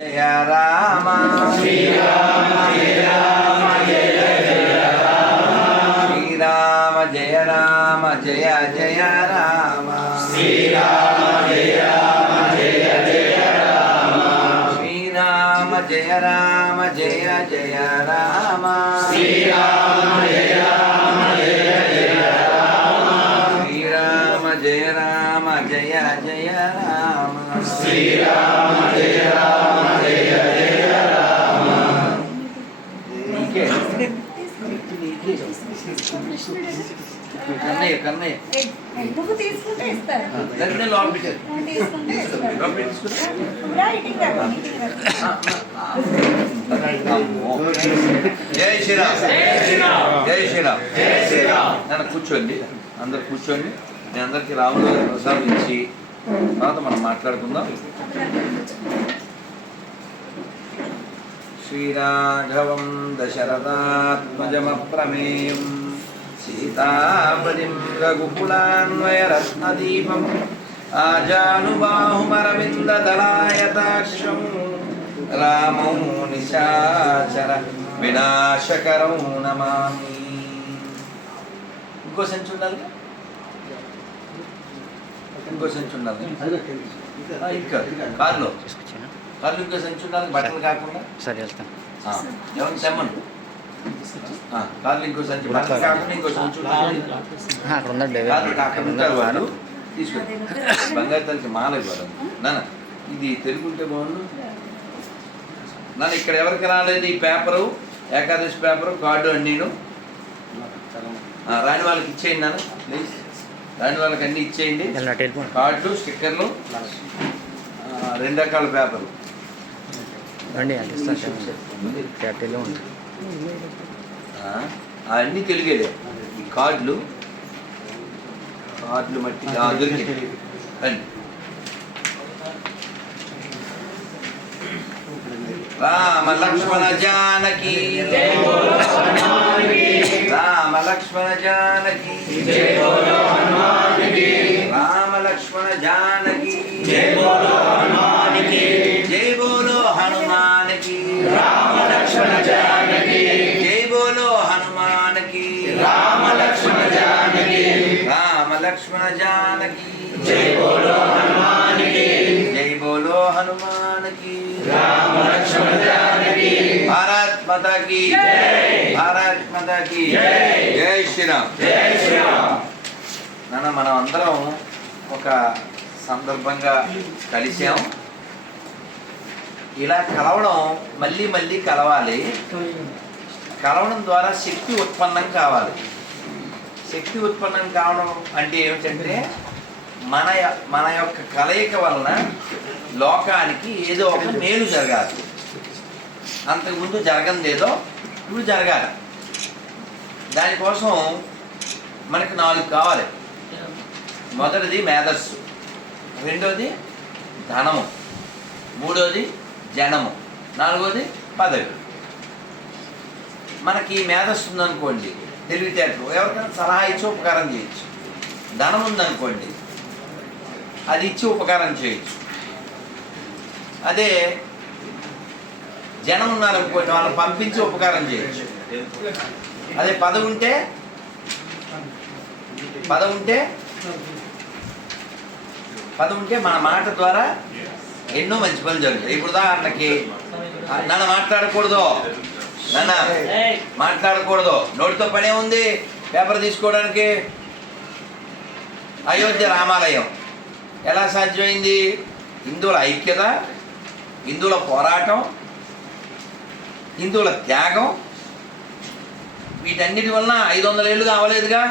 జయ రామ శ్రీరామ జయ రామ జయ జయ రామ శ్రీరామ జయ రామ జయ జయ రామ శ్రీరామ జయ రామ జయ జయ రామ శ్రీరామ జయ రామ జయ జయ రామ శ్రీరామ జయ రామ జయ జయ రామ శ్రీరామ జయ రామ జయ జయ రామ శ్రీరామ జయ రామ కన్నయ్య కన్నయ్య నువ్వు తీసుకుంటే ఇస్తారు దగ్గర లోపల పెట్టారు తీసుకుంటే ఇస్తారు జై శ్రీరామ్ జై శ్రీరామ్ జై శ్రీరామ్ నన్ను కూర్చోండి అందరు కూర్చోండి నేను అందరికి రాములు ప్రసాదం ఇచ్చి తర్వాత మనం మాట్లాడుకుందాం. శ్రీరాఘవం దశరథాత్మజమప్రమేయం సీతాపతిం రఘుకులాన్వయరత్నదీపం ఆజానుబాహుమరవిందదళాయతాక్షం రామం నిశాచర వినాశకరం నమామి. ఇంకో సెంచు ఉండాలి, ఇంకో సెంచు ఉండాలి, ఇంకా కార్లో కార్లు ఇంకో సెంచు ఉండాలి, బట్టలు కాకుండా. సరే వెళ్తాను. ఎవరిని తెమ్మను, కార్లు ఇంకో సంచి బట్టలు కాకుండా ఇంకో సంచు అక్కడ ఉందండి. అక్కడ ఉంటారు వాళ్ళు, తీసుకుని బంగారు తల్లికి మాల ఇవ్వాలి. నాన్న ఇది తెలుగుంటే బాగుండు నాన్న. ఇక్కడ ఎవరికి రాలేదు ఈ పేపరు, ఏకాదశి పేపరు, కార్డు అని నేను రాని వాళ్ళకి ఇచ్చేయండి నాన్న ప్లీజ్. రాని వాళ్ళకి అన్నీ ఇచ్చేయండి, కార్డు స్టిక్కర్లు, 2 రకాల పేపర్లు అన్నీ తెలుగేదే. ఈ కార్డులు మట్టి దొరికింది రండి. రామ లక్ష్మణ జానకి రామ లక్ష్మణ జానకి రామ లక్ష్మణ జానకి జై బోలో హనుమాన్ కి రామ లక్ష్మణ జానకి జై బోలో హనుమాన్ కి రామ లక్ష్మణ జానకి రామ లక్ష్మణ జానకి జై బోలో హనుమాన్ కి జై బోలో హనుమాన్ కి రామ లక్ష్మణ జానకి. భారత్ మాతా की జై, భారత్ మాతా की జై. జై శ్రీరామ్ జై శ్రీరామ్. నాన్న మనం అందరం ఒక సందర్భంగా కలిసాం. ఇలా కలవడం మళ్ళీ మళ్ళీ కలవాలి. కలవడం ద్వారా శక్తి ఉత్పన్నం కావాలి. శక్తి ఉత్పన్నం కావడం అంటే ఏమిటంటే మన యొక్క కలయిక వలన లోకానికి ఏదో ఒక మేలు జరగాలి. అంతకుముందు జరగనిది ఏదో ఇప్పుడు జరగాలి. దానికోసం మనకు 4 కావాలి. మొదటిది మేధస్సు, రెండోది ధనము, మూడోది జనము, 4వది పదవి. మనకి మేధస్సు ఉందనుకోండి, తెలివితేటలు, ఎవరికైనా సలహా ఇచ్చి ఉపకారం చేయొచ్చు. ధనం ఉందనుకోండి, అది ఇచ్చి ఉపకారం చేయొచ్చు. అదే జనం ఉన్నారనుకోండి, వాళ్ళని పంపించి ఉపకారం చేయొచ్చు. అదే పదవి ఉంటే మన మాట ద్వారా ఎన్నో మంచి పనులు జరుగుతాయి. ఇప్పుడు ఉదాహరణకి నన్ను మాట్లాడకూడదు, నోటితో పనే ఉంది. పేపర్ తీసుకోవడానికి అయోధ్య రామాలయం ఎలా సాధ్యమైంది? హిందువుల ఐక్యత, హిందువుల పోరాటం, హిందువుల త్యాగం, వీటన్నిటి వలన 500 ఏళ్ళుగా అవ్వలేదుగా.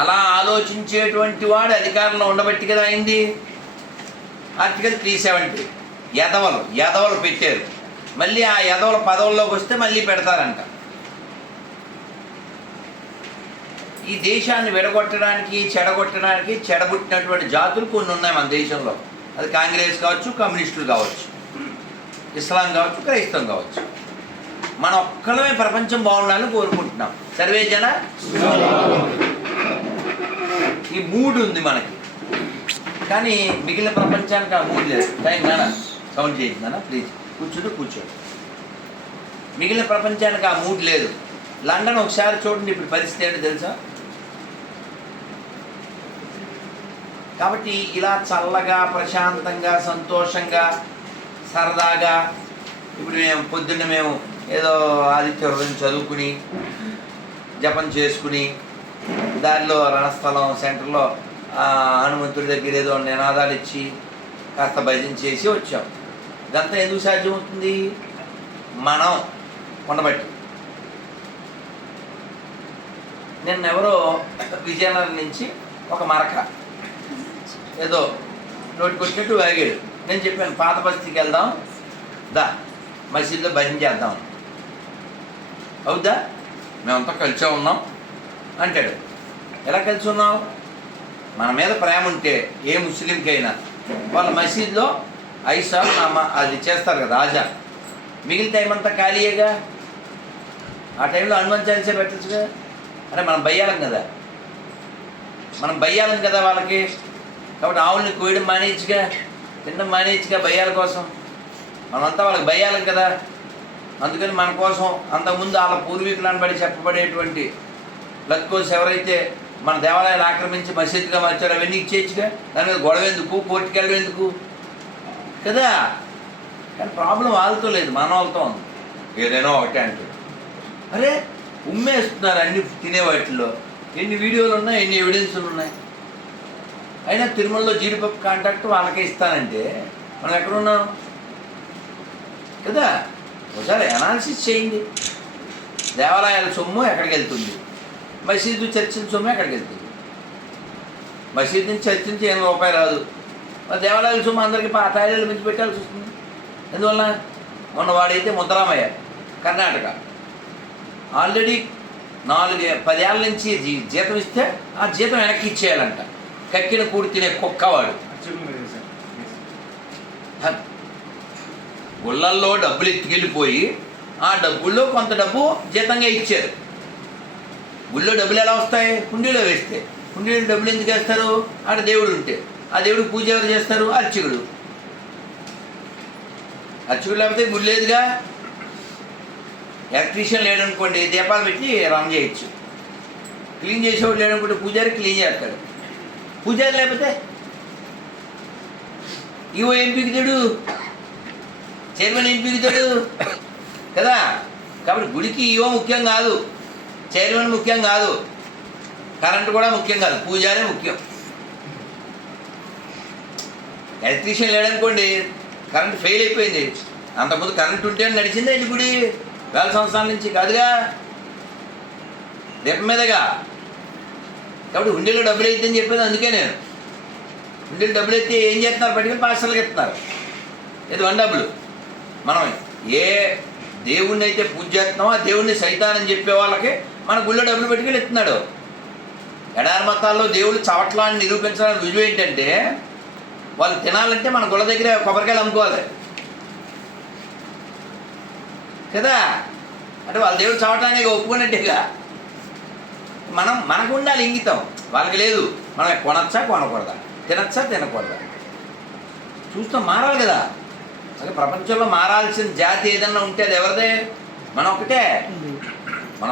అలా ఆలోచించేటువంటి వాడు అధికారంలో ఉండబట్టి కదా అయింది. ఆర్టికల్ 370 యదవలు పెట్టారు. మళ్ళీ ఆ యదవల పదవుల్లోకి వస్తే మళ్ళీ పెడతారంట. ఈ దేశాన్ని విడగొట్టడానికి, చెడగొట్టడానికి చెడబుట్టినటువంటి జాతులు కొన్ని ఉన్నాయి మన దేశంలో. అది కాంగ్రెస్ కావచ్చు, కమ్యూనిస్టులు కావచ్చు, ఇస్లాం కావచ్చు, క్రైస్తవం కావచ్చు. మన ఒక్కలమే ప్రపంచం బాగుండాలని కోరుకుంటున్నాం. సర్వే జన ఈ మూడు ఉంది మనకి. కానీ మిగిలిన ప్రపంచానికి ఆ మూడు లేదు. థ్యాంక్ నాన్న. కౌంట్ చేయించున్నానా ప్లీజ్ కూర్చో. మిగిలిన ప్రపంచానికి ఆ మూడ్ లేదు. లండన్ ఒకసారి చూడండి, ఇప్పుడు పరిస్థితి ఏంటో తెలుసా? కాబట్టి ఇలా చల్లగా ప్రశాంతంగా సంతోషంగా సరదాగా ఇప్పుడు పొద్దున్న మేము ఏదో ఆదిత్య హృదయం చదువుకుని జపం చేసుకుని దారిలో రణస్థలం సెంటర్లో హనుమంతుడి దగ్గర ఏదో నినాదాలు ఇచ్చి కాస్త భజన చేసి వచ్చాం. ఇదంతా ఎందుకు సాధ్యమవుతుంది? మనం ఉండబట్టి. నిన్నెవరో విజయనగరం నుంచి ఒక మరక ఏదో నోటికొచ్చినట్టు వాగాడు. నేను చెప్పాను పాత బస్తీకి వెళ్దాం దా, మసీదులో భజన చేద్దాం. అవుద్దా? మేమంతా కలిసే ఉన్నాం అంటాడు. ఎలా కలిసి ఉన్నాం? మన మీద ప్రేమ ఉంటే ఏ ముస్లింకైనా వాళ్ళ మసీదులో 5 సార్లు అది చేస్తారు కదా ఆజా. మిగిలిన టైం అంతా ఖాళీయేగా. ఆ టైంలో హనుమాన్ చాలీసా పెట్టచ్చుగా. అంటే మనం బయ్యాలం కదా వాళ్ళకి. కాబట్టి ఆవుల్ని కోయడం మానేయచ్చుగా, తినడం మానేయచ్చుగా బయ్యాల కోసం. మనమంతా వాళ్ళకి బయ్యాలం కదా. అందుకని మన కోసం అంతకుముందు వాళ్ళ పూర్వీకులను బట్టి చెప్పబడేటువంటి లక్కోస్ ఎవరైతే మన దేవాలయాలు ఆక్రమించి మసీదుగా మార్చారో అవన్నీ ఇచ్చేయచ్చుగా. దాని మీద గొడవ ఎందుకు, కోర్టుకు వెళ్ళడం ఎందుకు కదా. కానీ ప్రాబ్లం వాళ్ళతో లేదు, మన వాళ్ళతో ఉంది. ఏదైనా ఒకటే అంటే అరే ఉమ్మేస్తున్నారు అన్ని తినేవాటిల్లో. ఎన్ని వీడియోలు ఉన్నాయి, ఎన్ని ఎవిడెన్సులు ఉన్నాయి. అయినా తిరుమలలో జీడిపప్పు కాంట్రాక్ట్ వాళ్ళకే ఇస్తానంటే మనం ఎక్కడున్నాం కదా. ఒకసారి అనాలిసిస్ చేయండి. దేవాలయాల సొమ్ము ఎక్కడికి వెళ్తుంది? మసీదు చర్చిల సొమ్ము ఎక్కడికి వెళ్తుంది? మసీదు నుంచి చర్చ నుంచి 80 రూపాయలు రాదు. మరి దేవాలయాల సొమ్ము అందరికీ తాయిలు మించి పెట్టాల్సి వస్తుంది. ఎందువల్ల? మొన్న వాడైతే ముద్దరామయ్య కర్ణాటక ఆల్రెడీ 10 ఏళ్ళ నుంచి జీతం ఇస్తే ఆ జీతం వెనక్కి ఇచ్చేయాలంట. కక్కిన కూడి తినే కుక్కవాడు. గుళ్ళల్లో డబ్బులు ఎత్తుకెళ్ళిపోయి ఆ డబ్బుల్లో కొంత డబ్బు జీతంగా ఇచ్చారు. గుళ్ళో డబ్బులు ఎలా వస్తాయి? హుండీలో వేస్తే. హుండీలో డబ్బులు ఎందుకు వేస్తారు? ఆడ దేవుడు ఉంటే. ఆ దేవుడు పూజ ఎవరు చేస్తారు? అర్చకుడు. అర్చకుడు లేకపోతే గుడి లేదుగా. ఎలక్ట్రీషియన్ లేడనుకోండి దీపాలు పెట్టి రన్ చేయొచ్చు. క్లీన్ చేసేవాడు లేడనుకుంటే పూజారి క్లీన్ చేస్తాడు. పూజారి లేకపోతే ఈవో ఏం పీకుతాడు? చైర్మన్ ఏం పీకుతాడు కదా. కాబట్టి గుడికి ఈవో ముఖ్యం కాదు, చైర్మన్ ముఖ్యం కాదు, కరెంటు కూడా ముఖ్యం కాదు, పూజారే ముఖ్యం. ఎలక్ట్రీషియన్ లేడనుకోండి కరెంటు ఫెయిల్ అయిపోయింది. అంతకుముందు కరెంటు ఉంటే నడిచిందా ఇంటి గుడి? 1000 సంవత్సరాల నుంచి కాదుగా, దీపం మీదగా. కాబట్టి హుండీలో డబ్బులు అయిద్దని చెప్పేది అందుకే నేను. హుండీలో డబ్బులు అయితే ఏం చేస్తున్నారు? పట్టుకుని పాస్టర్లకు ఇస్తున్నారు. ఇది 1 డబ్బులు. మనం ఏ దేవుణ్ణి అయితే పూజ చేస్తున్నామో ఆ దేవుణ్ణి సైతానని చెప్పే వాళ్ళకి మన గుళ్ళో డబ్బులు పెట్టుకుని ఇస్తున్నాడు. ఎడారి మతాల్లో దేవుళ్ళు చవట్లా అని నిరూపించడానికి రుజువు ఏంటంటే వాళ్ళు తినాలంటే మన గుళ్ళ దగ్గర కొబ్బరికాయలు అమ్ముకోవాలి కదా. అంటే వాళ్ళ దేవుడు చవటానికి ఒప్పుకున్నట్టేగా. మనకు ఉండాలి ఇంగితం, వాళ్ళకి లేదు. మనం కొనచ్చా కొనకూడదా, తినచ్చా తినకూడదా చూస్తాం. మారాలి కదా. అదే ప్రపంచంలో మారాల్సిన జాతి ఏదన్నా ఉంటే అది ఎవరిదే? మన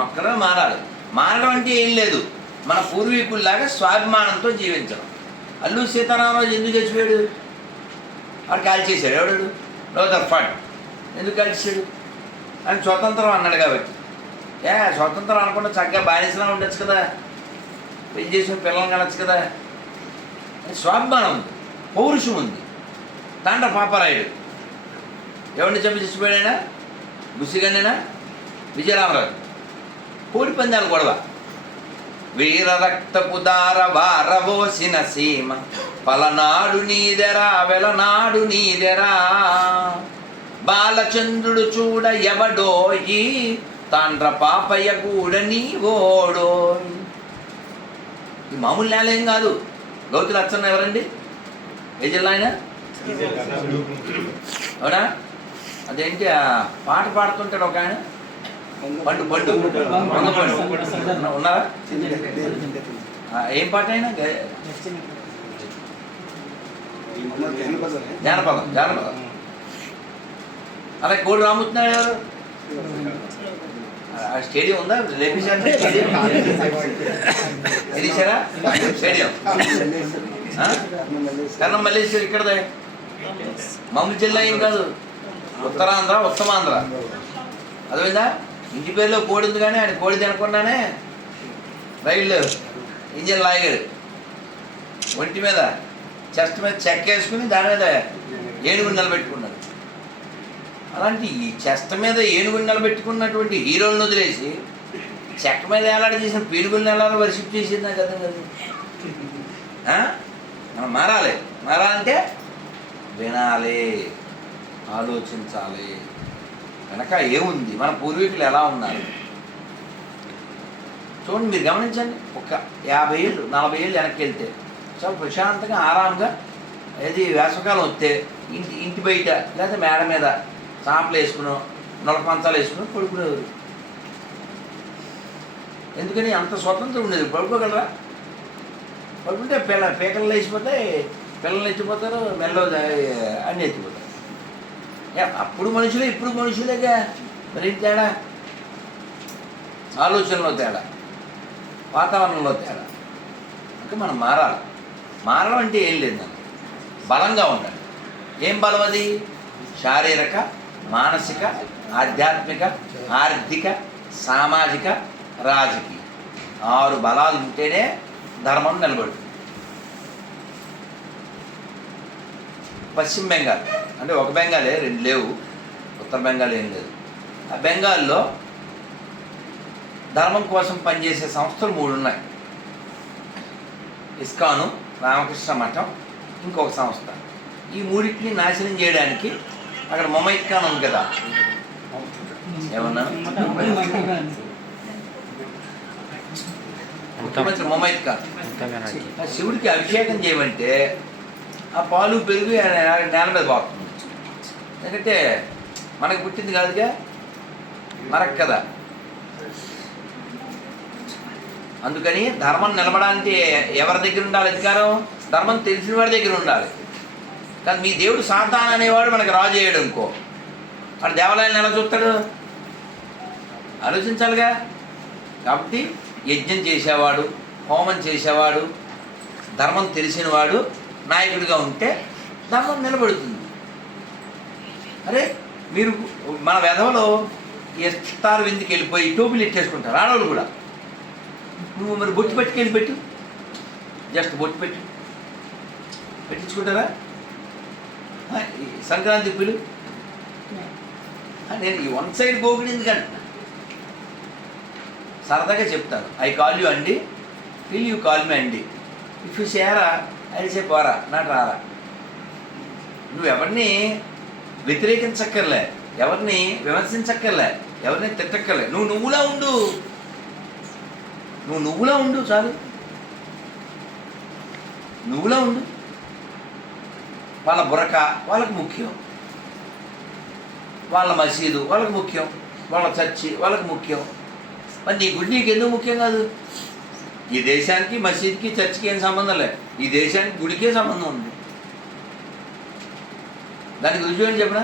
ఒక్కరే మారాలి. మారడం అంటే ఏం లేదు, మన పూర్వీకుల్లాగా స్వాభిమానంతో జీవించడం. అల్లూరి సీతారామరాజు ఎందుకు చచ్చిపోయాడు? వాడు కాల్చేశాడు. ఎవడాడు? రదర్ఫర్డ్. ఎందుకు కాల్చేశాడు? అని స్వతంత్రం అన్నాడు కాబట్టి. స్వతంత్రం అనకుండా చక్కగా బానిసలా ఉండొచ్చు కదా, పెళ్లి చేసిన పిల్లలు కనొచ్చు కదా. స్వాభిమానం ఉంది, పౌరుషం ఉంది. తాండ్ర పాపారాయుడు ఎవరిని చంపి చచ్చిపోయాడైనా? బుసిగండినా? విజయరామరాజు. కోడి పందాలు గొడవ. వీర రక్తపు దార వారవోసిన సీమ పలనాడు నీదెరా వెలనాడు నీదెరా బాలచంద్రుడు చూడ ఎవడోయి తాండ్ర పాపయ్య కూడా నీ ఓడోయ్. ఈ మామూలు నేలేం కాదు. గౌతుల అచ్చన్న ఎవరండి? ఏ జిల్లా ఆయన? అవునా? అదేంటి ఆ పాట పాడుతుంటాడు ఒక ఆయన, పండు ఉన్నారా? ఏం పాట అయినా? జానపదం. అలా కోడి రాముతున్నాడు ఎవరు? ఆ స్టేడియం ఉందా? లేపించారా స్టేడియం? కర్ణం మల్లేశ్వరి ఇక్కడదే, మమ్మల్ని జిల్లా ఏం కాదు, ఉత్తరాంధ్ర ఉత్తమాంధ్ర. అదేవిధంగా ఇంటి పేరులో కోడి ఉంది, కానీ ఆయన కోడి తినకుండానే రైళ్ళు ఇంజన్ లాగాడు. ఒంటి మీద చెస్ట్ మీద చెక్క వేసుకుని దాని మీద ఏనుగుని నిలబెట్టుకున్నాడు. అలాంటి ఈ చెస్ట్ మీద ఏనుగుని నిలబెట్టుకున్నటువంటి హీరోలను వదిలేసి చెక్క మీద ఏలాడ చేసిన పీనుగుల్ని ఎలా వర్షిప్ చేసింది నాకు అర్థం కాదు. మనం మారాలంటే వినాలి, ఆలోచించాలి. వెనక ఏముంది, మన పూర్వీకులు ఎలా ఉన్నారు చూడండి. మీరు గమనించండి, ఒక 50 ఏళ్ళు 40 ఏళ్ళు వెనక్కి వెళ్తే చాలా ప్రశాంతంగా ఆరాంగా, ఏది వేసవకాలం వస్తే ఇంటి బయట లేదా మేడ మీద చాపలు వేసుకుని నొలక మంచాలు వేసుకుని పడుకునేవారు. ఎందుకని అంత స్వతంత్రం ఉండేది. పడుకోగలరా? పడుకుంటే పీకలు లేచిపోతే పిల్లలు ఎత్తిపోతారు, మెల్ల అన్నీ ఎత్తిపోతారు. అప్పుడు మనుషులే, ఇప్పుడు మనుషులేగా. మరి తేడా, ఆలోచనలో తేడా, వాతావరణంలో తేడా. అంటే మనం మారడం అంటే ఏం లేదు, బలంగా ఉండాలి. ఏం బలం అది? శారీరక, మానసిక, ఆధ్యాత్మిక, ఆర్థిక, సామాజిక, రాజకీయ 6 బలాలు ఉంటేనే ధర్మం నిలబడుతుంది. పశ్చిమ బెంగాల్ అంటే ఒక బెంగాలే, 2 లేవు. ఉత్తర బెంగాల్ ఏం లేదు. ఆ బెంగాల్లో ధర్మం కోసం పనిచేసే సంస్థలు 3 ఉన్నాయి. ఇస్కాను, రామకృష్ణ మఠం, ఇంకొక సంస్థ. ఈ 3టిని నాశనం చేయడానికి అక్కడ మొమైద్ ఖాన్ ఉంది కదా, ఏమన్నా ముఖ్యమంత్రి మొమైద్ ఖాన్, శివుడికి అభిషేకం చేయమంటే ఆ పాలు పెరుగు నేల మీద బాగుతుంది. ఎందుకంటే మనకు పుట్టింది కాదుగా, మనకు కదా. అందుకని ధర్మం నిలబడాలంటే ఎవరి దగ్గర ఉండాలి అధికారం? ధర్మం తెలిసిన వాడి దగ్గర ఉండాలి. కానీ మీ దేవుడు సాతాన్ అనేవాడు మనకు రాజు అయ్యాడు అనుకో, వాడు దేవాలయాన్ని ఎలా చూస్తాడు? ఆలోచించాలిగా. కాబట్టి యజ్ఞం చేసేవాడు, హోమం చేసేవాడు, ధర్మం తెలిసినవాడు నాయకుడిగా ఉంటే ధర్మం నిలబడుతుంది. అరే మీరు మన వెధవలో ఇస్తారు విందుకి వెళ్ళిపోయి టోపీలు ఎట్టేసుకుంటారు ఆడవాళ్ళు కూడా. నువ్వు మరి బొట్టు పట్టుకెళ్ళి పెట్టు, జస్ట్ బొట్టు పెట్టించుకుంటారా? సంక్రాంతి పిలు. నేను ఈ వన్ సైడ్ గోగుడు ఎందుకంటే సరదాగా చెప్తాను. ఐ కాల్ యూ అండి, విల్ యూ కాల్ మీ అండి. ఇఫ్ యూ సేరా అది సే పోరా, నాటు రారా. నువ్వు ఎవరిని వ్యతిరేకించక్కర్లే, ఎవరిని విమర్శించక్కర్లే, ఎవరిని తిట్టక్కర్లే. నువ్వులా ఉండు చాలు. నువ్వులా ఉండు. వాళ్ళ బురక వాళ్ళకు ముఖ్యం, వాళ్ళ మసీదు వాళ్ళకు ముఖ్యం, వాళ్ళ చర్చి వాళ్ళకు ముఖ్యం. మరి నీ గుడి నీకు ఎందుకు ముఖ్యం కాదు? ఈ దేశానికి మసీద్కి చర్చికి ఏం సంబంధం లేదు, ఈ దేశానికి గుడికే సంబంధం ఉంది. దానికి రుజువు అని చెప్పిన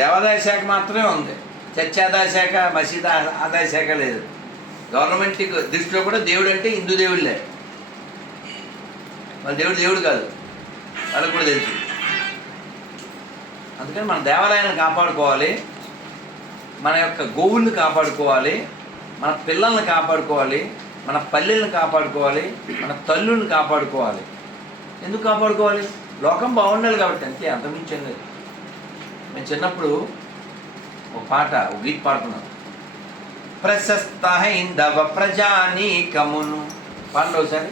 దేవాదాయ శాఖ మాత్రమే ఉంది, చర్చి ఆదాయ శాఖ, మసీద్ ఆదాయ శాఖ లేదు. గవర్నమెంట్ దృష్టిలో కూడా దేవుడు అంటే హిందూ దేవుళ్ళే, వాళ్ళ దేవుడు కాదు, వాళ్ళకు కూడా తెలుసు. అందుకని మన దేవాలయాన్ని కాపాడుకోవాలి, మన యొక్క గోవుల్ని కాపాడుకోవాలి, మన పిల్లల్ని కాపాడుకోవాలి, మన పల్లెలను కాపాడుకోవాలి, మన తల్లుల్ని కాపాడుకోవాలి. ఎందుకు కాపాడుకోవాలి? లోకం బాగుండాలి కాబట్టి, అంతే, అంతమించేం లేదు. మేము చిన్నప్పుడు ఒక పాట, ఒక గీత పాడుతున్నాం. ప్రశస్త హైందవ ప్రజానీకమును పాడండి ఒకసారి.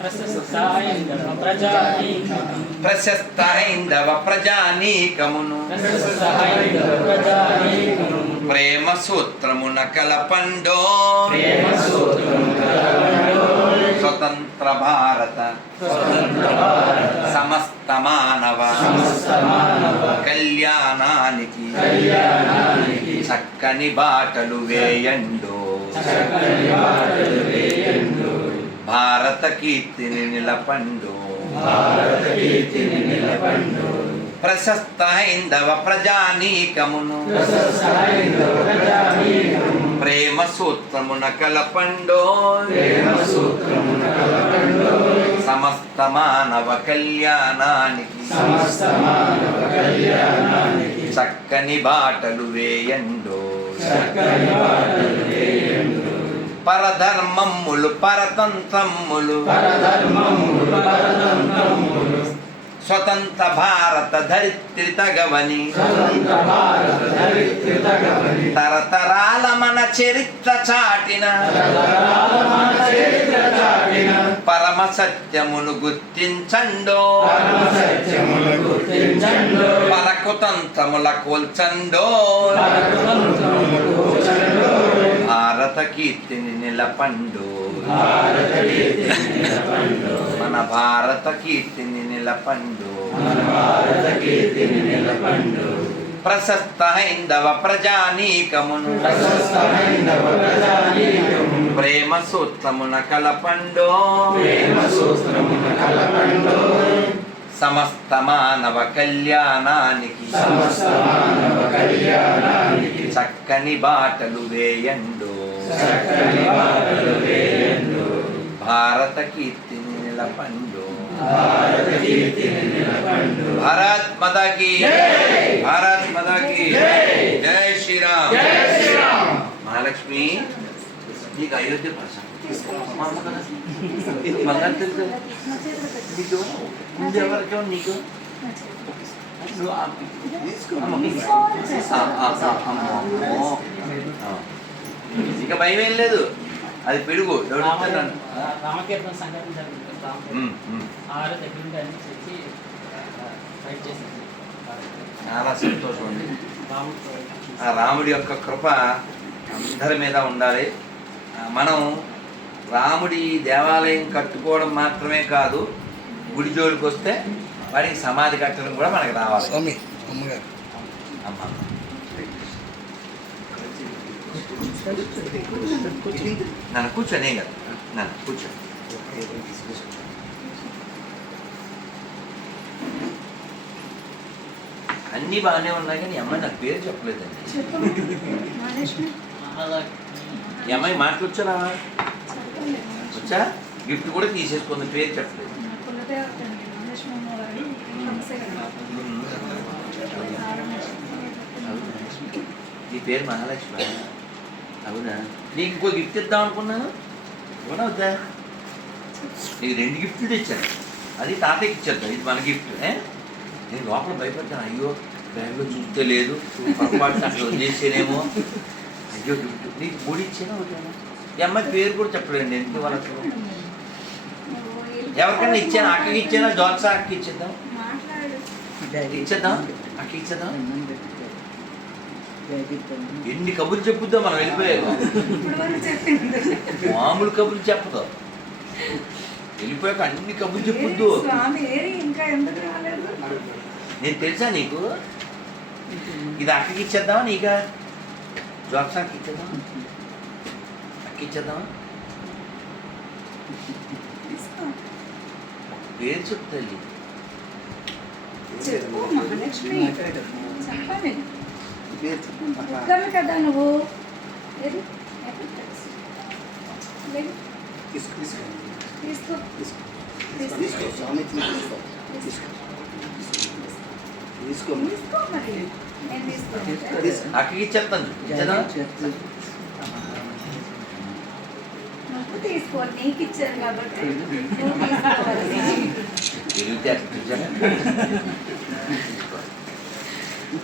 ప్రశస్త హైందవ ప్రజానీకమును ప్రేమ సూత్రమున కలపండో స్వతంత్ర భారత సమస్త మానవ కళ్యాణానికి చక్కని బాటలు వేయండో, భారత కీర్తిని నిలపండు. ప్రశస్త హైందవ ప్రజానీకమును ప్రేమ సూత్రమున కలపండో సమస్త మానవ కళ్యాణానికి చక్కని బాటలు వేయండో పరధర్మములు పరతంత్రములు స్వతంత్ర భారత ధరిత్రి తగవని తరతరాల మన చరిత్ర చాటిన పరమ సత్యమును గుర్తించండో పరకుతంత్రముల కోల్చండో భారత కీర్తిని నిలపండు మన భారత కీర్తిని నిలపండు ప్రశస్త హైందవ ప్రజానీకమును ప్రేమ సూత్రమున కలపండు సమస్త మానవ కళ్యాణానికి చక్కని బాటలు వేయండు భారత కీర్తిని నిలపండు భారత్ మాతా కీ భారత్ మాతా కీ జై శ్రీరామ్ మహాలక్ష్మి నీకు అయోధ్య భాష మా అమ్మ కదా బంగారు తెలుసు నీకు ముందు ఎవరికో నీకు ఇక భయం ఏం లేదు అది పెరుగు రామకీర్తన సంఘటన జరిగింది. ఆరు దగ్గర నుండి అన్ని తెచ్చి ఫైట్ చేసింది. చాలా సంతోషం అండి. ఆ రాముడి యొక్క కృప అందరి మీద ఉండాలి. మనం రాముడి దేవాలయం కట్టుకోవడం మాత్రమే కాదు, గుడి జోలికి వస్తే వారికి సమాధి కట్టడం కూడా మనకు రావాలి. అమ్మ నన్ను కూర్చోనే కదా, నన్ను కూర్చో. అన్నీ బాగానే ఉన్నాయి కానీ అమ్మాయి నాకు పేరు చెప్పలేదండి. ఈ అమ్మాయి మాట్లాడొచ్చారా? వచ్చా? గిఫ్ట్ కూడా తీసేసుకుంది, పేరు చెప్పలేదు. నీ పేరు మహాలక్ష్మి? అవునా? నీకు ఇంకో గిఫ్ట్ ఇద్దాం అనుకున్నాను, కూడా వద్దా? నీకు 2 గిఫ్ట్లు తెచ్చాను, అది తాతయ్యకి ఇచ్చేద్దాం, ఇది మన గిఫ్ట్. నేను లోపల భయపడ్డాను, అయ్యో బ్యాగ్లో చూస్తే లేదు, పొరపాటు అట్లా వదిలేసేనేమో, అయ్యో గిఫ్ట్. నీకు 3 ఇచ్చానా వద్దాను? ఈ అమ్మాయి పేరు కూడా చెప్పలేండి ఎందుకు వాళ్ళకు. ఎవరికైనా ఇచ్చాను, అక్కకి ఇచ్చానా? జోత్సా అక్కకి ఇచ్చేద్దాం, ఇచ్చేద్దాం, అక్కకి ఇచ్చేద్దాం. ఎన్ని కబుర్లు చెప్పుద్దాం మనం వెళ్ళిపోయాక, మామూలు కబుర్లు చెప్పదు. వెళ్ళిపోయాక అన్ని కబుర్లు చెప్పుద్దు. నేను తెలుసా నీకు? ఇది అక్కకి ఇచ్చేద్దామా నీకా? జోక్సాకి ఇచ్చేద్దామా? అక్కకి ఇచ్చేద్దామా? పేరు చెప్తాయి. కదా నువ్వు అక్కకి ఇచ్చేస్తాను. నువ్వు తీసుకో, నీకు ఇచ్చాను కాబట్టి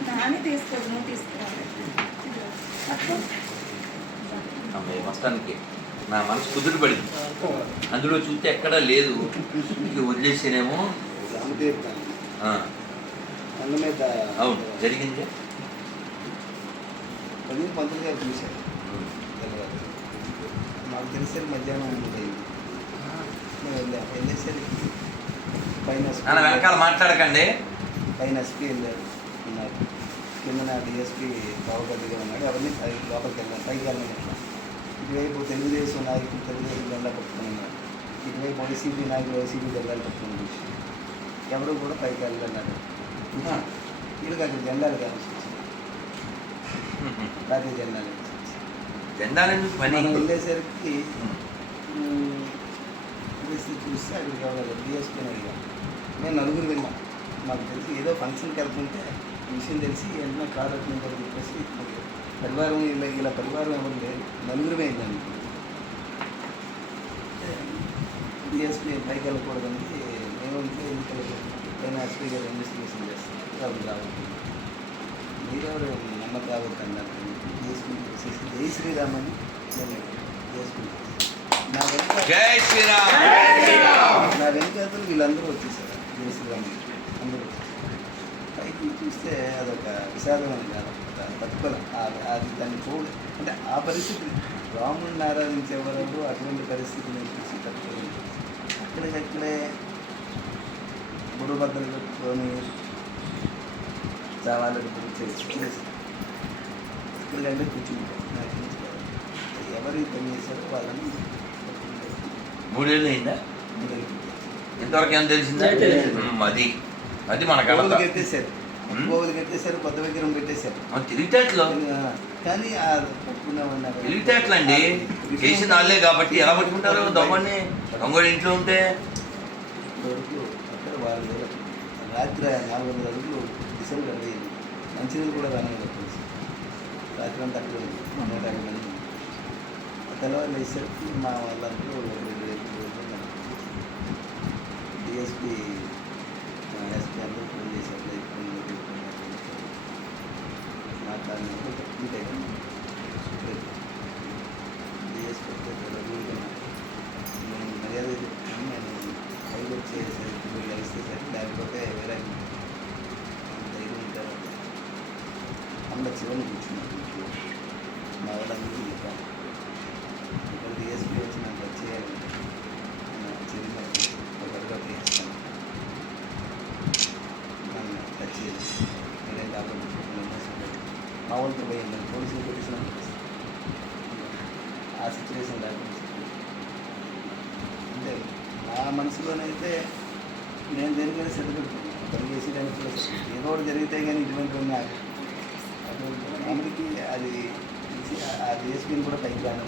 నాని తీసుకో, నువ్వు తీసుకోవాలి. అమ్మాయి మొత్తానికి నా మనసు కుదురు పడింది. అందులో చూస్తే ఎక్కడా లేదు, ఇక వదిలేసేనేమో. అవును జరిగింది. పంతులు గారు చూశారు, నాకు తెలిసే మధ్యాహ్నం వెళ్ళేసరికి పైన వెనకాల మాట్లాడకండి. పైన ఎస్పీ వెళ్ళారు ఉన్నారు, కింద నా డిఎస్పీ బావగడ్డిగా ఉన్నాడు. అవన్నీ లోపలికి వెళ్ళాను, పైకి వెళ్ళాను. ఇటువైపు తెలుగుదేశం నాయకులు తెలుగుదేశం జెండా పట్టుకుని ఉన్నారు, ఇటువైపు వైసీపీ నాయకులు వైసీపీ జెండాలు పట్టుకుని ఎవరు కూడా పైకి వెళ్ళన్నారు. వీళ్ళకి అక్కడ జెండాలు కావాల్సి వచ్చింది, జాతీయ జెండాలు. జెండాలు ఎందుకు పని? మనం వెళ్ళేసరికి చూస్తే అక్కడికి కావాలి డిఎస్పీ అడిగా. నేను నలుగురు వెళ్ళాం. మాకు తెలిసి ఏదో ఫంక్షన్కి వెళ్తుంటే విషయం తెలిసి వెంటనే కారు వచ్చిందని చెప్పేసి పరివారం ఇలా పరివారం ఎవరు లేదు, నలుగురమే వెళ్ళాను. డిఎస్పీ పైకి వెళ్ళకూడదని మేము ఇంట్లో ఎన్నికలు నేను ఎస్పీ గారు ఇన్వెస్టిగేషన్ చేస్తాను, అప్పుడు రావాలి మీరెవరు నమ్మక రావద్దు అన్నారు. డిఎస్పీ జై శ్రీరామ్ అని నేను డిఎస్పీ నా వెనుక జై శ్రీరామ్. నా వెనుకతలు వీళ్ళందరూ వచ్చేసారు. జై శ్రీరామ్ అందరూ పైకి చూస్తే అదొక విషాదమైన కాదు, తట్టుకోలే. అది దాన్ని చూడు అంటే ఆ పరిస్థితి రాముడిని ఆరాధించేవారు అటువంటి పరిస్థితిని చూసి తట్టుకోలేదు. అక్కడికక్కడే బుడబద్దలు పెట్టుకొని చావాలని చేసి ఇక్కడికంటే కూర్చుంటారు. నాకు తెలుసు కదా, ఎవరు పని చేశారో వాళ్ళని 3 ఏళ్ళు అయిందా? ఇంతవరకు ఏం తెలిసిందా? అది అది మన గోవులు కళ. కట్టేశారు, గోవులు కట్టేశారు, కొత్త విగ్రహం పెట్టేశారు. తెలివితేటలు కానీ ఆ పట్టుకున్నామన్నా తెలివితేటలు అండి. చేసిన వాళ్ళే కాబట్టి ఎలా పట్టుకుంటారు దొంగని? దొంగడు ఇంట్లో ఉంటే వరకు అక్కడ వాళ్ళు రాత్రి 400 అడుగులు దిశలు అడిగింది. మంచినీళ్ళు కూడా రాలేదు తెలిసి రాత్రి అంతా అక్కడ 150 మంది. తెల్లవారు వేసరికి మా వాళ్ళందరూ డిఎస్పీ ఎస్పీ అందరూ ఫోన్ చేశారు. మాట్లాడినప్పుడు ఉంటే డిఎస్పీ నేను మర్యాద చెప్తాను, నేను హైలైట్ చేసేసరికి వీళ్ళు వేస్తే సరే, లేకపోతే వేరే ధైర్యం ఉంటారు. అందులో చివరిని కూర్చున్నాను. మా వాళ్ళందరికీ చెప్పాను, ఇక్కడ డిఎస్పీ వచ్చి నాకు వచ్చేయాలి, చిన్న ఒక అడుగు చేస్తాను, నన్ను టచ్ చేయాలి, నేనేం కాబట్టి మా వాళ్ళతో పోయింది. పోలీసులు పెట్టేసిన ఆ సిచ్యువేషన్ లేకుండా అంటే నా మనసులోనైతే నేను దేనికైనా శ్రద్ధ పెట్టుకున్నాను. పని చేసేదానికి కూడా ఏదో ఒకటి జరిగితే కానీ ఇటువంటివన్నీ అందుకే అది ఆ డిఎస్పీని కూడా పైకి రాను.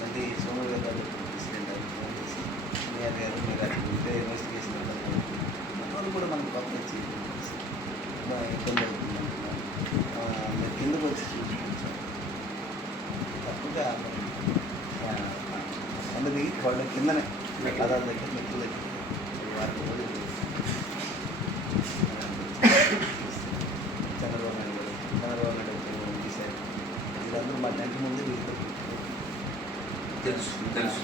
మళ్ళీ సోమవారం గారు ప్రెసిడెంట్ గారు ఫోన్ చేసి మేయర్ గారు మీరు అక్కడ ఉంటే ఇన్వెస్టిగేషన్ వాళ్ళు కూడా మనకు కోఆపరేట్ చేయడం ఇబ్బంది అవుతుంది అంటున్నారు. మీరు కిందకు వచ్చి చూపించారు తప్పుగా కొండ దిగి వాళ్ళ కిందనే పదాల దగ్గర మెట్ల దగ్గర వారికి రోజులు చంద్రబాబు నాయుడు తీశారు. వీళ్ళందరూ మా టెంట్ ముందే వీళ్ళు తెలుసు తెలుసు.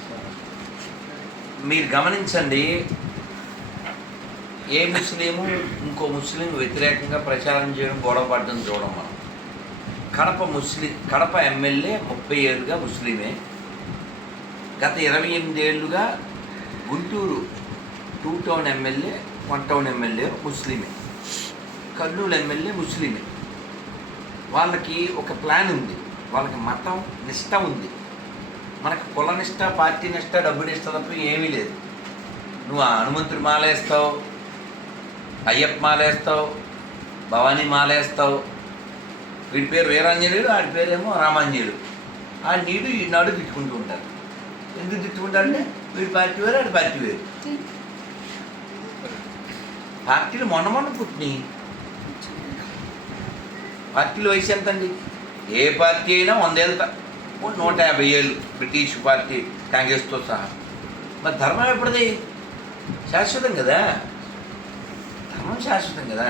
మీరు గమనించండి, ఏ ముస్లిము ఇంకో ముస్లిం వ్యతిరేకంగా ప్రచారం చేయడం, గొడవ పడడం చూడం మనం. కడప ఎమ్మెల్యే 30 ఏళ్ళుగా ముస్లిమే. గత 28 ఏళ్ళుగా Guntur 2 town MLA 1 town MLA ముస్లిమే. కర్నూలు ఎమ్మెల్యే ముస్లిమే. వాళ్ళకి ఒక ప్లాన్ ఉంది, వాళ్ళకి మతం నిష్ట ఉంది. మనకు కుల నిష్ట, పార్టీ నిష్ట, డబ్బు నిష్ట తప్ప ఏమీ లేదు. నువ్వు హనుమంతుడు మాలేస్తావు, అయ్యప్ప మాలేస్తావు, భవానీ మాలేస్తావు. వీడి పేరు వీరాంజనేయుడు, ఆడి పేరేమో రామాంజనేయుడు. ఆ నీడు ఈనాడు తిట్టుకుంటూ ఉంటారు. ఎందుకు తిట్టుకుంటారంటే వీడి పార్టీ వేరు, ఆడి పార్టీ వేరు. పార్టీలు మొన్న పుట్టినాయి. పార్టీల వయసు ఎంతండి? ఏ పార్టీ అయినా 100 ఏళ్ళు, 150 ఏళ్ళు బ్రిటిష్ పార్టీ కాంగ్రెస్తో సహా. మరి ధర్మం ఎప్పుడుది? శాశ్వతం కదా, ధర్మం శాశ్వతం కదా.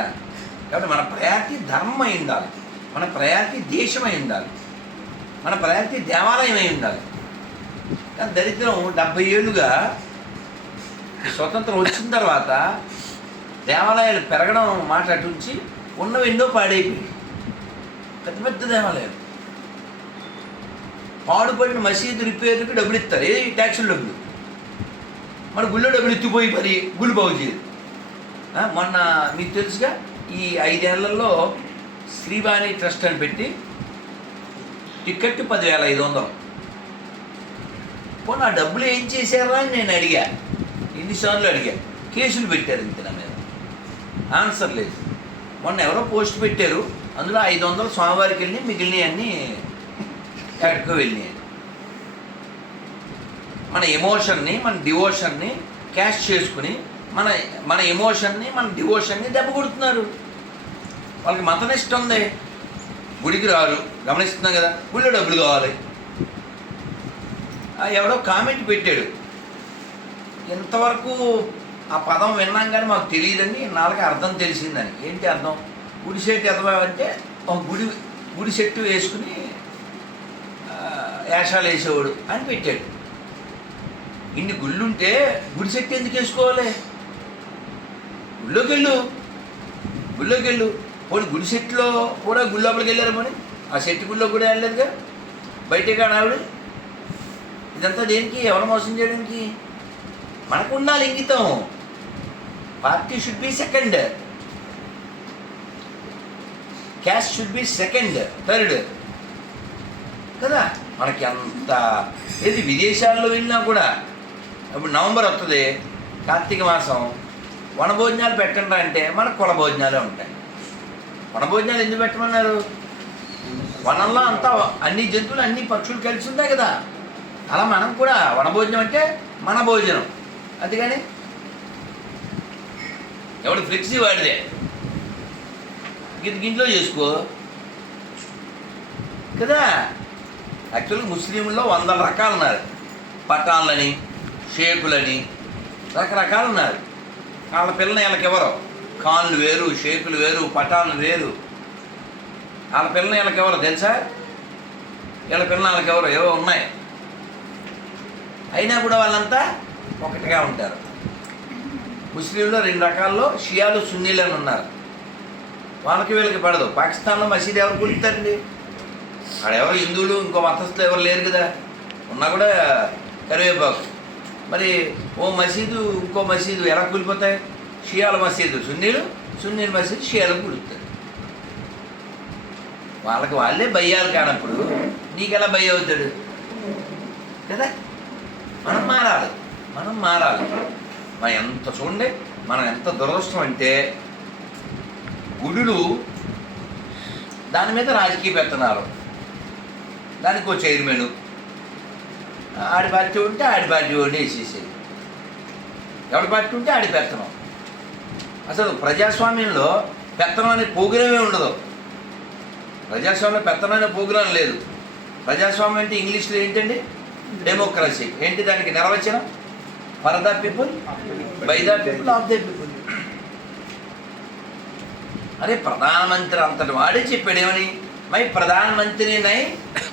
కాబట్టి మన ప్రయారిటీ ధర్మం అయి ఉండాలి, మన ప్రయారిటీ దేశం అయి ఉండాలి, మన ప్రయారిటీ దేవాలయం అయి ఉండాలి. కానీ దరిద్రం 70 ఏళ్ళుగా స్వతంత్రం వచ్చిన తర్వాత దేవాలయాలు పెరగడం మాట అటుంచి ఉన్నవి ఎన్నో పాడైపోయి పెద్ద పెద్ద దేవాలయాలు. పాడుపడిన మసీదు రిపేర్కి డబ్బులు ఇస్తారు, ఏ ట్యాక్సులు డబ్బులు. మన గుళ్ళో డబ్బులు ఎత్తిపోయి మరి గుళ్ళు బాగు చేయదు. మొన్న మీకు తెలుసుగా, ఈ 5 ఏళ్లలో శ్రీవాణి ట్రస్ట్ అని పెట్టి టికెట్ 10,500. పోనీ ఆ డబ్బులు ఏం చేశారా అని నేను అడిగా, ఎన్నిసార్లు అడిగా. కేసులు పెట్టారు ఇంత నా మీద. ఆన్సర్ లేదు. మొన్న ఎవరో పోస్ట్ పెట్టారు, అందులో 500 స్వామివారికి వెళ్ళి మిగిలినవి అన్నీ ఎక్కడికో వెళ్ళినాయి. మన ఎమోషన్ని, మన డివోషన్ని క్యాష్ చేసుకుని మన ఎమోషన్ని, మన డివోషన్ని దెబ్బ కొడుతున్నారు. వాళ్ళకి మతనిష్టం ఉంది, గుడికి రారు, గమనిస్తున్నాం కదా, గుళ్ళో డబ్బులు కావాలి. ఎవడో కామెంట్ పెట్టాడు, ఇంతవరకు ఆ పదం విన్నాం కానీ మాకు తెలియదండి, నాలుగు అర్థం తెలిసిందని. ఏంటి అర్థం? గుడి సెట్టు ఎదవాలంటే ఒక గుడి సెట్టు వేసుకుని వేషాలు వేసేవాడు అని పెట్టాడు. ఇన్ని గుళ్ళుంటే గుడి సెట్టు ఎందుకు వేసుకోవాలి? గుళ్ళోకి వెళ్ళు. పోనీ గుడి సెట్లో కూడా గుళ్ళోపలికి వెళ్ళారు, పోనీ ఆ సెట్టు గుళ్ళో కూడా వెళ్ళలేదుగా, బయటే కాని ఆవిడ. ఇదంతా దేనికి? ఎవరు మోసం చేయడానికి? మనకు ఉండాలి ఇంగితం. Party should be second, cash should be second, third కదా. మనకి అంత ఏది విదేశాల్లో వెళ్ళినా కూడా, ఇప్పుడు నవంబర్ వస్తుంది, కార్తీక మాసం, వనభోజనాలు పెట్టండి అంటే మనకు కుల భోజనాలే ఉంటాయి. వనభోజనాలు ఎందుకు పెట్టమన్నారు? వనంలో అంతా అన్ని జంతువులు, అన్ని పక్షులు కలిసి ఉంటాయి కదా. అలా మనం కూడా వనభోజనం అంటే మన భోజనం. అందుకని ఎవడు ఫ్లెక్సీ వాడిదే, ఇంట్లో చేసుకో కదా. యాక్చువల్గా ముస్లింల్లో 100 రకాలు ఉన్నారు. పఠాన్లని, షేకులని, రకరకాలు ఉన్నారు. వాళ్ళ పిల్లని వీళ్ళకి ఎవరో, ఖాన్లు వేరు, షేకులు వేరు, పఠాన్లు వేరు. వాళ్ళ పిల్లని వీళ్ళకి ఎవరో తెలుసా? వీళ్ళ పిల్లని వాళ్ళకి ఎవరో ఏవో ఉన్నాయి. అయినా కూడా వాళ్ళంతా ఒకటిగా ఉంటారు. ముస్లింలో 2 రకాల్లో షియాలు, సున్నీలు అని ఉన్నారు. వాళ్ళకి వీళ్ళకి పడదు. పాకిస్తాన్లో మసీదు ఎవరు కూలుతారండి? ఆడెవరు హిందువులు, ఇంకో మతస్థులు ఎవరు లేరు కదా, ఉన్నా కూడా కరివేపాకు. మరి ఓ మసీదు ఇంకో మసీదు ఎలా కూలిపోతాయి? షియాల మసీదు సున్నీల మసీదు షియాలు కూలుతారు. వాళ్ళకి వాళ్ళే భయ్యాలు కానప్పుడు నీకెలా భయ్య అవుతాడు కదా. మనం మారాలి. మనం ఎంత చూడండి, మనం ఎంత దురదృష్టం అంటే గుడులు దాని మీద రాజకీయ పెత్తనాలు, దానికి ఒక చైర్మన్, ఆడి పార్టీ ఉంటే ఆడి పార్టీ ఓడి వేసేసేది, ఎవడి పార్టీ ఉంటే ఆడి పెత్తనం. అసలు ప్రజాస్వామ్యంలో పెత్తనం అనే ప్రోగ్రామే ఉండదు. ప్రజాస్వామ్యం పెత్తనం అనే ప్రోగ్రాం లేదు. ప్రజాస్వామ్యం అంటే ఇంగ్లీష్లో ఏంటండి? డెమోక్రసీ. ఏంటి దానికి నిర్వచనం? For the people, by the people, of the people. అరే ప్రధానమంత్రి అంతటి వాడే చెప్పాడేమని, మై ప్రధానమంత్రి నై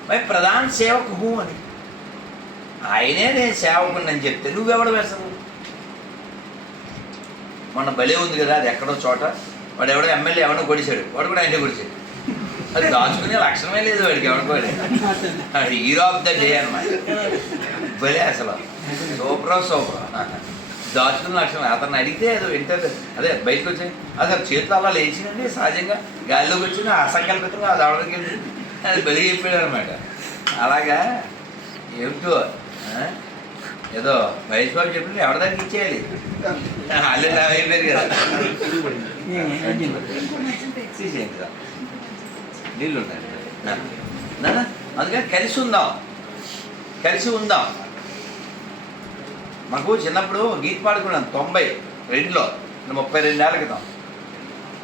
మై ప్రధాన సేవకు హూ అని. ఆయనే నేను సేవకుని అని చెప్తే నువ్వెవడ వేసావు? మొన్న భలే ఉంది కదా, అది ఎక్కడో చోట వాడు ఎవడో ఎమ్మెల్యే ఎవడో కొడిశాడు, వాడు కూడా ఆయనే కొడిచాడు. అది దాచుకునే లక్షణమే లేదు వాడికి, ఎవడుకోడు. హీరో ఆఫ్ ద డే అన్నమాట. భలే అసలు సూపర్ దాచుకున్న లక్షణం. అతన్ని అడిగితే ఏదో వింటారు, అదే బయటకు వచ్చి అసలు చేతులు అలా లేచినండి, సహజంగా గాలిలోకి వచ్చింది, అసంకల్పితంగా అది అవడానికి వెళ్ళింది, అది బలి చెప్పాడు అనమాట. అలాగా ఏమిటో ఏదో మహేష్ బాబు చెప్పింది ఎవరిదానికి ఇచ్చేయాలి, వాళ్ళు అయిపోయారు కదా. తీసేయండి కదా, నీళ్ళు ఉన్నాయి. అందుకని కలిసి ఉందాం. మాకు చిన్నప్పుడు గీత పాడుకున్నాను 92లో, 32 ఏళ్ళ క్రితం.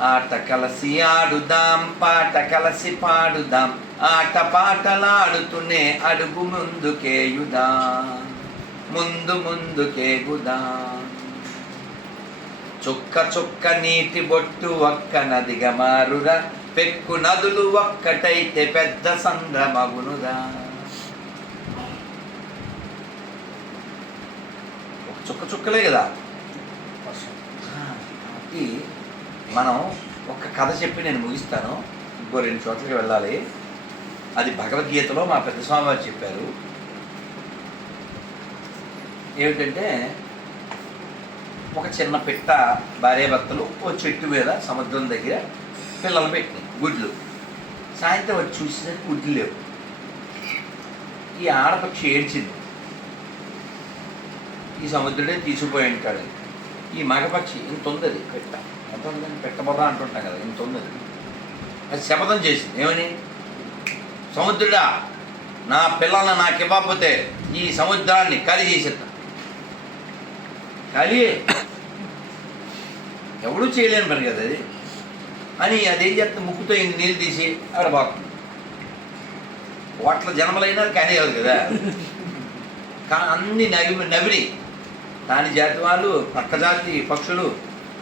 ఆట కలసి ఆడుదాం, పాట కలసి పాడుదాం, ఆట పాటలాడుతూనే అడుగు ముందుకేయుదాం, ముందుకేగుదాం. చుక్క చుక్క నీటి బొట్టు ఒక్క నదిగా మారురా, పెక్కు నదులు ఒక్కటైతే పెద్ద సంద్రమగునుగా. చుక్కలే కదా. కాబట్టి మనం ఒక కథ చెప్పి నేను ముగిస్తాను, ఇంకో 2 చోట్లకి వెళ్ళాలి. అది భగవద్గీతలో మా పెద్ద స్వామి వారు చెప్పారు. ఏమిటంటే ఒక చిన్న పిట్ట భార్యాభర్తలు ఓ చెట్టు మీద సముద్రం దగ్గర పిల్లలు పెట్టినాయి గుడ్లు. సాయంత్రం వచ్చి చూసేసరికి గుడ్లు లేవు. ఈ ఆడపక్షి ఏడ్చింది, ఈ సముద్రుడే తీసుకుపోయి ఉంటాడు. ఈ మగపక్షి ఇంత ఉంది, అది పెట్ట ఎంత పెట్టబొర్రా అంటుంటాం కదా, ఇంత ఉంది. అది శపథం చేసింది ఏమని, సముద్రుడా నా పిల్లల్ని నాకు ఇవ్వకపోతే ఈ సముద్రాన్ని ఖాళీ చేసేద్దాం. ఖాళీ ఎవడూ చేయలేని పని కదా అది అని అదేం చేస్తుంది, ముక్కుతో ఇన్ని నీళ్ళు తీసి అక్కడ బాగుంది. కోట్ల జన్మలైనా కానీ కాదు కదా, అన్ని నవిడి దాని జాతి వాళ్ళు, పక్క జాతి పక్షులు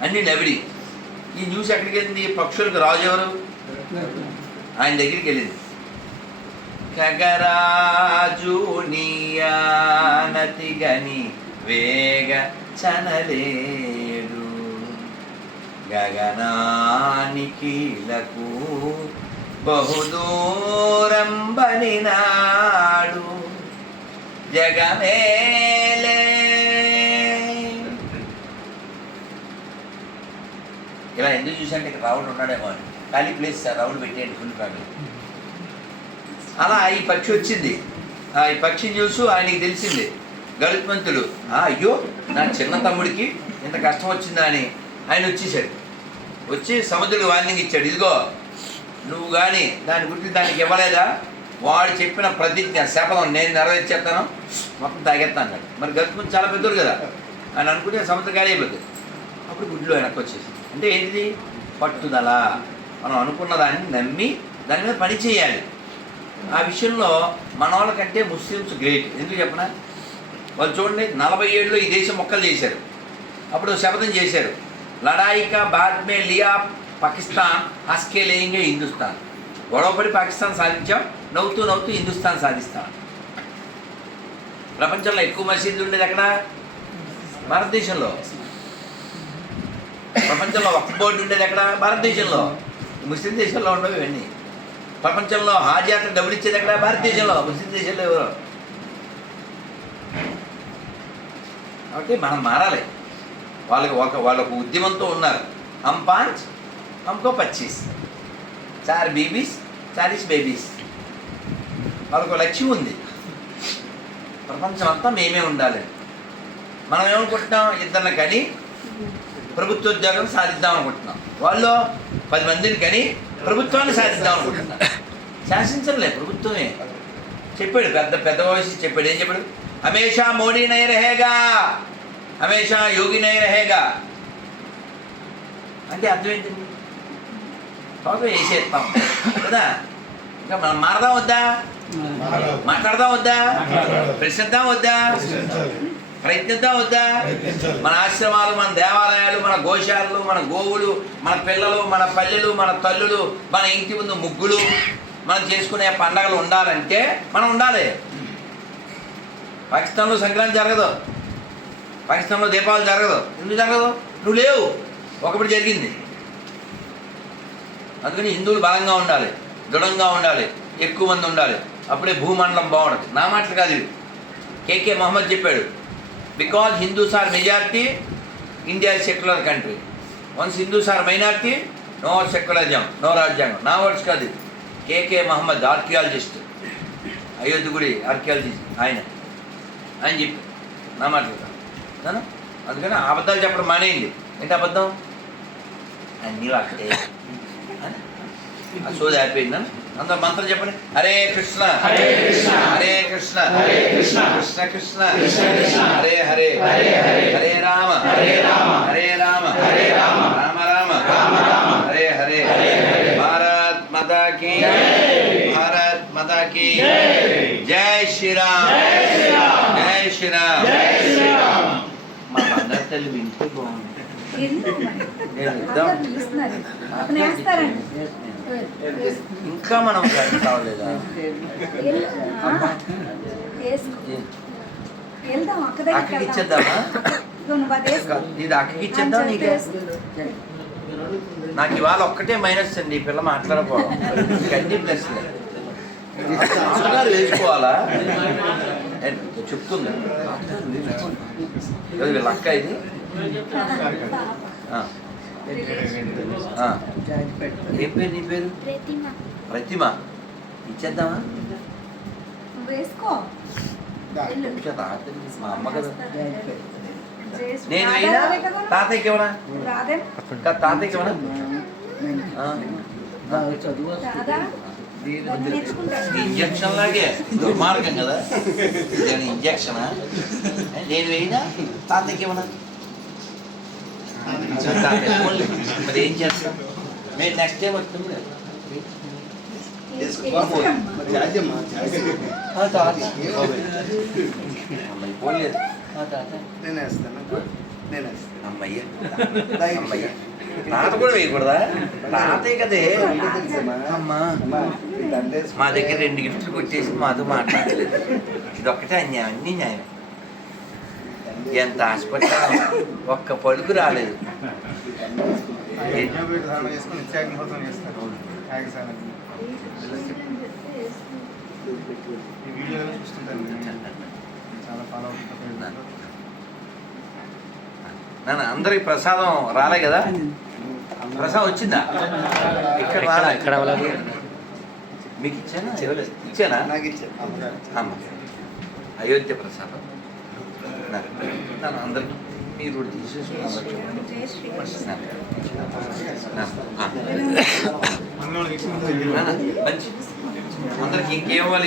అన్నీ నవిడి. ఈ న్యూస్ ఎక్కడికి వెళ్ళింది, పక్షులకు రాజు ఎవరు, ఆయన దగ్గరికి వెళ్ళింది. ఖగరాజు నీయానతి గని వేగ చనలేడు, గగనానికీలకు బహుదూరంబని నాడు, జగమేలే. ఇలా ఎందుకు చూసంటే ఇక్కడ రావుడు ఉన్నాడేమో అని, ఖాళీ ప్లేస్ రావుడు పెట్టేయండి ఫుల్ ఫ్యామిలీ. అలా ఈ పక్షి వచ్చింది. ఈ పక్షిని చూసి ఆయనకి తెలిసింది, గరుత్మంతుడు అయ్యో నా చిన్న తమ్ముడికి ఇంత కష్టం వచ్చిందా అని ఆయన వచ్చేసాడు. వచ్చి సముద్రుడు వార్నింగ్ ఇచ్చాడు, ఇదిగో నువ్వు కానీ దాని గురించి దానికి ఇవ్వలేదా, వాడు చెప్పిన ప్రతిజ్ఞ శపథం నేను నెరవేర్చేస్తాను, మొత్తం తాగేస్తాను అన్నాడు. మరి గరుత్మంతుడు చాలా పెద్దోడు కదా, ఆయన అనుకుంటే సముద్రం ఖాళీ అయిపోతుంది. అప్పుడు గుడ్లు వెనక్కి వచ్చేసి, అంటే ఏంటిది, పట్టుదల. మనం అనుకున్న దాన్ని నమ్మి దాని మీద పని చేయాలి. ఆ విషయంలో మన వాళ్ళకంటే ముస్లిమ్స్ గ్రేట్. ఎందుకు చెప్పనా, వాళ్ళు చూడండి 40 ఏళ్ళు ఈ దేశం మొక్కలు చేశారు. అప్పుడు శపథం చేశారు, లడాయికా బాద్ మే లియా పాకిస్తాన్ హస్కే లేంగే హిందుస్థాన్. గొడవపడి పాకిస్తాన్ సాధించాం, నవ్వుతూ నవ్వుతూ హిందుస్థాన్ సాధిస్తాం. ప్రపంచంలో ఎక్కువ మసీదులు ఉండేది ఎక్కడ, భారతదేశంలో. ప్రపంచంలో వక్ఫ్ బోర్డు ఉండేది ఎక్కడ, భారతదేశంలో. ముస్లిం దేశంలో ఉండవు ఇవన్నీ. ప్రపంచంలో హాజ్ యాత్ర డబ్బులు ఇచ్చేది ఎక్కడ, భారతదేశంలో. ముస్లిం దేశంలో ఎవరో. కాబట్టి మనం మారాలి. వాళ్ళకు ఉద్యమంతో ఉన్నారు. హమ్ 5 హమ్కో 25 4 బేబీస్ 40 బేబీస్. వాళ్ళకు లక్ష్యం ఉంది, ప్రపంచం అంతా మేమే ఉండాలి. మనం ఏమనుకుంటున్నాం, ఇద్దరిని కానీ ప్రభుత్వ ఉద్యోగం సాధిద్దాం అనుకుంటున్నాం. వాళ్ళు 10 మందిని కానీ ప్రభుత్వాన్ని సాధిద్దాం అనుకుంటున్నాం. శాసించలే, ప్రభుత్వమే చెప్పాడు. పెద్ద వయసు చెప్పాడు. ఏం చెప్పాడు, హమేషా మోడీ నై రహేగా, హమేషా యోగి నై రహేగా. అంటే అర్థం ఏంటండి, తర్వాత వేసేస్తాం కదా. ఇంకా మనం మారదాం వద్దా, మాట్లాడదాం వద్దా, ప్రశ్నిద్దాం వద్దా, ప్రయత్నిద్దాం వద్దా. మన ఆశ్రమాలు, మన దేవాలయాలు, మన గోశాలలు, మన గోవులు, మన పిల్లలు, మన పల్లెలు, మన తల్లులు, మన ఇంటి ముందు ముగ్గులు, మనం చేసుకునే పండగలు ఉండాలంటే మనం ఉండాలి. పాకిస్తాన్లో సంక్రాంతి జరగదు, పాకిస్తాన్లో దీపావళి జరగదు. ఎందుకు జరగదు, నువ్వు లేవు. ఒకప్పుడు జరిగింది. అందుకని హిందువులు బలంగా ఉండాలి, దృఢంగా ఉండాలి, ఎక్కువ మంది ఉండాలి. అప్పుడే భూమండలం బాగుండదు. నా మాటలు కాదు ఇవి, కేకే మహమ్మద్ చెప్పాడు. Because Hindus are majority, India secular country. Once Hindus are minority, no secularism, no రాజ్యాంగం. నా వర్డ్స్ కాదు, కేకే మహమ్మద్ ఆర్కియాలజిస్ట్, అయోధ్య గుడి ఆర్కియాలజిస్ట్ ఆయన చెప్పి నా మాటలు కాదు. అందుకని అబద్ధాలు చెప్పడం మానేయండి. ఏంటి అబద్ధం, అన్నీ అక్కడే సోది అయిపోయిందా. అందరూ మంత్రం చెప్పండి, హరే కృష్ణ హరే కృష్ణ హరే కృష్ణ హరే కృష్ణ కృష్ణ కృష్ణ కృష్ణ కృష్ణ హరే హరే హరే హరే హరే రామ హరే రామ హరే రామ హరే రామ రామ రామ రామ రామ హరే హరే హరే హరే. భారత్ మాతా కీ భారత్ మాతా కీ జై శ్రీరామ్ జై శ్రీరామ్ జై శ్రీరామ్ జై శ్రీరామ్. మా బంగారు తల్లి వింటే బాగుంది. ఇంకా మనం కావలేదా, అక్కడికి ఇచ్చేద్దామా, ఇది అక్కడికి ఇచ్చేద్దాం. నీకే నాకు ఇవాళ ఒక్కటే మైనస్ అండి, ఈ పిల్ల మాట్లాడకపోవడం. అన్ని ప్లస్ వేసుకోవాలా చెప్తుంది వీళ్ళ అక్క. ఇది ఏం పేరు, నీ పేరు ప్రతిమ. ఇచ్చేద్దామా, వేసుకో. మా అమ్మ కదా. నేను అయినా తాతయ్యకి ఇవ్వనా రాదే తాతయ్యకి ఇవ్వనా రాదా నేర్చుకుంటాను ఇంజక్షన్ లాగే దుర్మార్గం కదా నేను ఇంజక్షనా నేను వేయినా తాతయ్యకి ఇవ్వనా మరి ఏం చేస్తాం మేము నెక్స్ట్ టైం వచ్చినప్పుడు పోలేదు నేనే వేస్తాను అమ్మయ్య అమ్మయ్య తాత కూడా వేయకూడదా తాతయ్య కదే అమ్మా మా దగ్గర 2 గిఫ్ట్లు కొట్టేసి మాతో మాట్లాడలేదు ఇదొక్కటే అన్యాయం అన్నీ న్యాయం ఎంత ఆశపడ్డాను ఒక్క పలుకు రాలేదు నాన్న అందరికి ప్రసాదం రాలే కదా ప్రసాదం వచ్చిందా ఇక్కడ రాలే మీకు ఇచ్చానా ఇచ్చానా నాకు ఇచ్చాను అమ్మ అయోధ్య ప్రసాదం నన్ను అందరికి మీరు కూడా తీసేసుకుని అందరికి జై శ్రీకృష్ణ మంచి అందరికి ఇంకేం